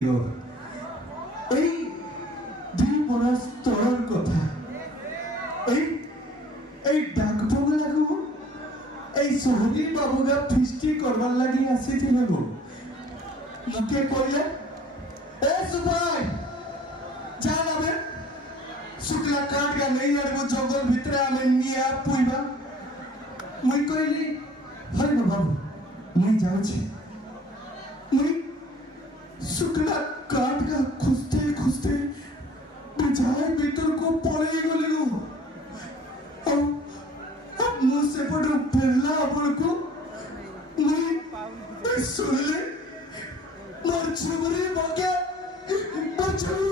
এই দুই বরস তরর কথা এই এই ডাক বগলাগু এই সোহরি বাবুগা ফিস্টি করবার লাগি আসিছিল গো মুকে কইলে এ সুভাই জান আবে শুক্লা কাট গা নেই আরবো জঙ্গল ভিতরে আমি নিয়া পুইবা মুই কইলি হরে বাবু মুই যাଉଛି মুই शुक्ला काट का खुजते खुजते बिछाए भीतर को पड़े गले गो अब मुंह से पड़े फिरला अपन को नहीं सुन ले मर छुरी मगे मर छुरी